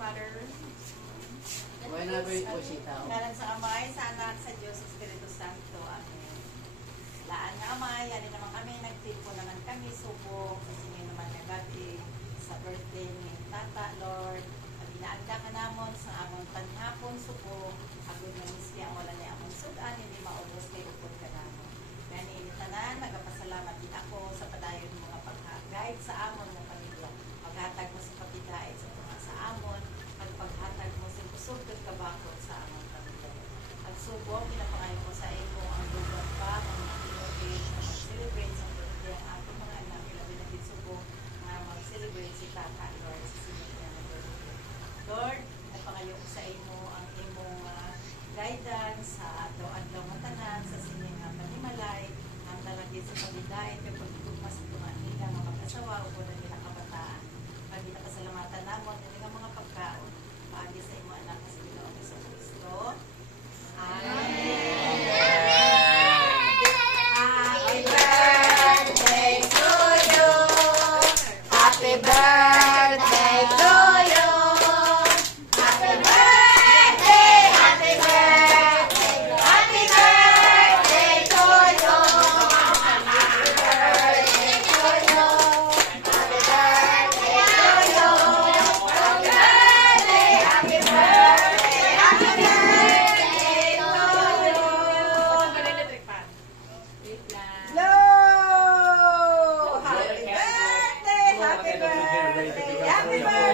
Father. Whenever po siya. Ngalan sa Amay, sa Anak, sa Diyos, sa Espiritu Santo. Amen. Laan nga Amay, yan naman kami, nagtipo naman kami, subok, kasi ngayon naman na gabi, sa birthday ni Tata, Lord. At inaanda ka namon sa among tanhapon, subok, agad ng miski ang wala niya among sudan, hindi maubos kay upod ka namon. Kaya niinitanan, nagpasalamat din ako sa padayon mga pag-guide sa amon ng pamilya. Paghatag mo sa kapitahid sa mga sa amon, paghatag mo sa kusog at kabakot sa amon pamilya. At subok, pinapangayon ko sa iyo ang lugar pa, ang mga pinogate na mag-celebrate sa birthday ang ating mga anak, ilabi na din subok na mag-celebrate si Tata, Lord, sa sinigyan na birthday. Lord, napangayon ko sa iyo ang imong guidance sa adlaw-adlaw ng tanan, sa sining nga panimalay, ang talagay sa pagdidait, kapag itugmas sa tungan nila nga mag-asawa o na nila kabataan. Pagkita pasalamatan namon, nila nga mga pagkaon, paagi sa imo anak sa Ginoong Jesucristo. Amen. Happy birthday to you. Happy birthday to you. Happy birthday, happy birthday, happy birthday to you. Happy birthday to you. Happy birthday to you. Happy birthday, happy birthday, happy birthday to you. Hello! Happy birthday, happy birthday, happy birthday.